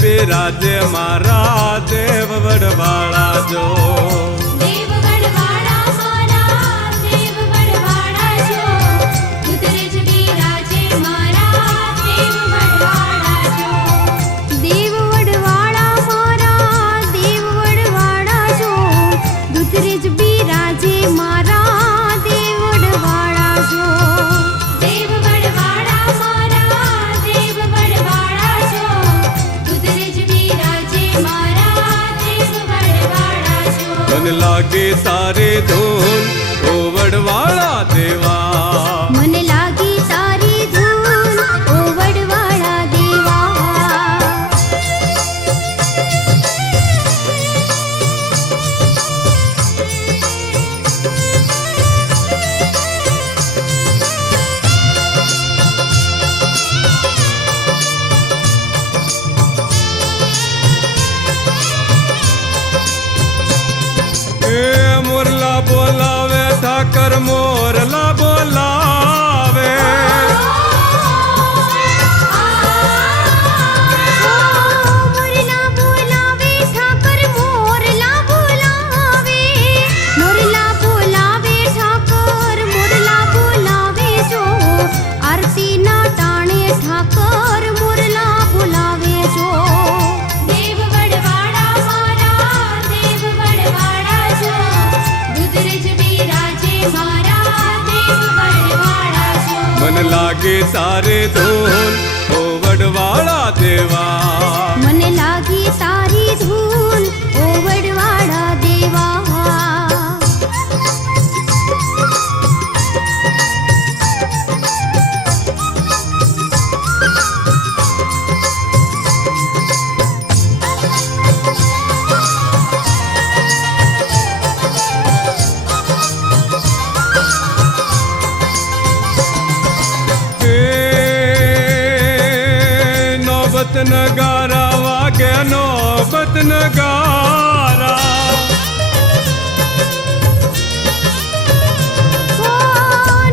બિરાજે મારા દેવ વડવાળા જો દેવ વડવાળા મારા દેવ વડવાળા જો દુધરેજ બિરાજે મારા દેવ વડવાળા જો દેવ વડવાળા મારા દેવ વડવાળા જો દુધરેજ બિરાજે મારા દેવ વડવાળા જો દેવ વડવાળા મારા દેવ વડવાળા જો દુધરેજ બિરાજે મારા દેવ વડવાળા જો મન લાગે તારે ધૂન ઓ વડવાળા દેવા મને લાગી તારી ધૂન ઓ વડવાળા દેવા એ મોરલા બોલાવે ઠાકર મોરલા બોલાવે મોરલા બોલાવે ઠાકર મોરલા બોલાવે મોરલા બોલાવે ઠાકર મોરલા બોલાવે જો આરતી ના ટાણે ઠાકર મોરલા બોલાવે જો દેવ વડવાળા મારા દેવ વડવાળા જો દુધરેજ બિરાજે મારા દેવ વડવાળા જો મન લાગે તારે ધૂન ઓ વડવાળા દેવા મને લાગી તારી ધૂન ઓ વડવાળા દેવા એ નોબત નગારા વાગે નોબત નગારા ઓ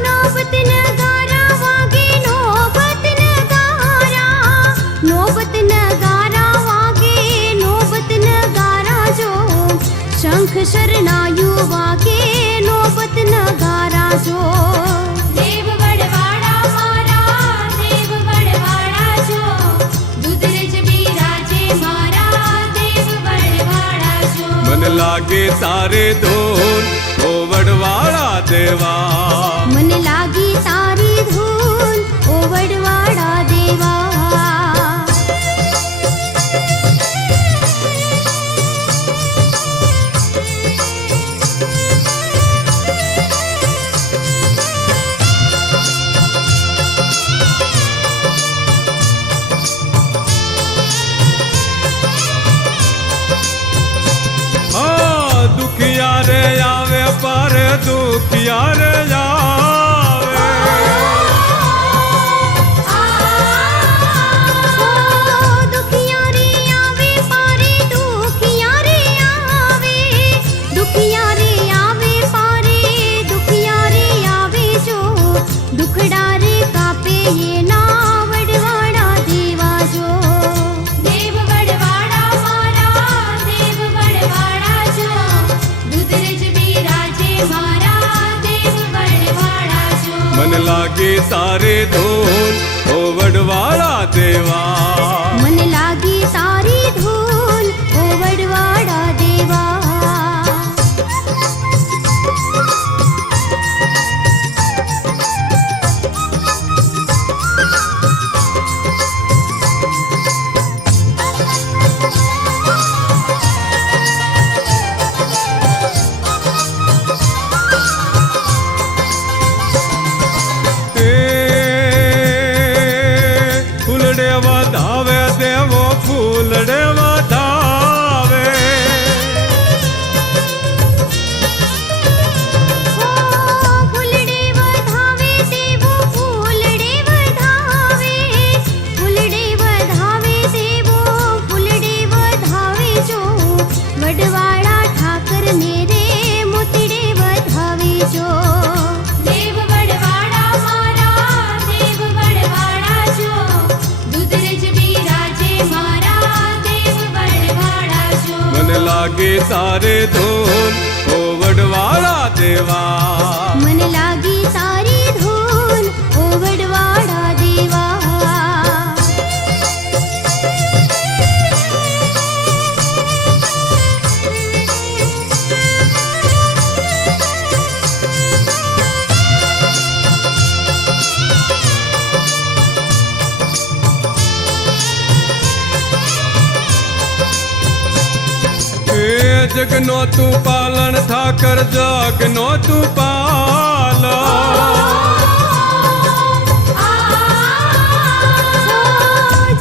નોબત નગારા વાગે નોબત નગારા નોબત નગારા વાગે નોબત નગારા જો શંખ શરણાયુ વાગે નોબત નગારા જો દેવ વડવાળા મારા દેવ વડવાળા જો દુધરેજ બિરાજે મારા દેવ વડવાળા જો મન લાગે તારે ધૂન ઓ વડવાળા દેવા મને લાગી તારી ધૂન ઓ વડવાળા દેવા હા દુખિયા રે આવે પર દુખિયા રે આવે દુખિયા રે આવે પારે દુખિયા રે આવે દુખિયા રે આવે પારે દુખિયા રે આવે જો દુખડા રે કાપે એના વડવાળા દેવા જો દેવ વડવાળા મારા દેવ વડવાળા જો દુધરેજ બિરાજે મારા દેવ વડવાળા જો મન લાગે તારે ધૂન ઓ વડવાળા દેવા મને લાગી તારી ધૂન ઓ વડવાળા દેવા એ ફૂલડે વધાવે सारे धून ओ वडवाड़ा देवा। मन लागी सारी धून ओ वडवाड़ा देवा। जगनो तू पालन ठाकर जगनो तू पालन।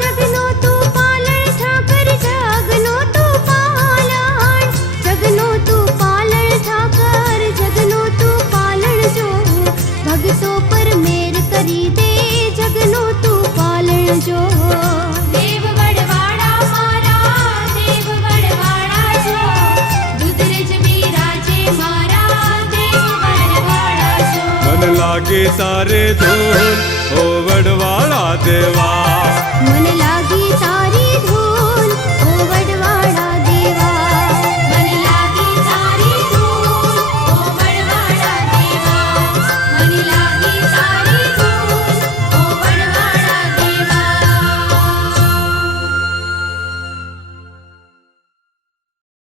जगनो तू पालन ठाकर जगनो तू पालन। जगनो तू पालन ठाकर जगनो तू पालन जो भगतों पर मेर करी दे जगनो तू पालन जो। देव वडवाड़ा मारा देव वडवाड़ा जो दुधरज बिराजे मारा देव वडवाड़ा जो। मन लागे सारे धून ओ वडवाड़ा देवा।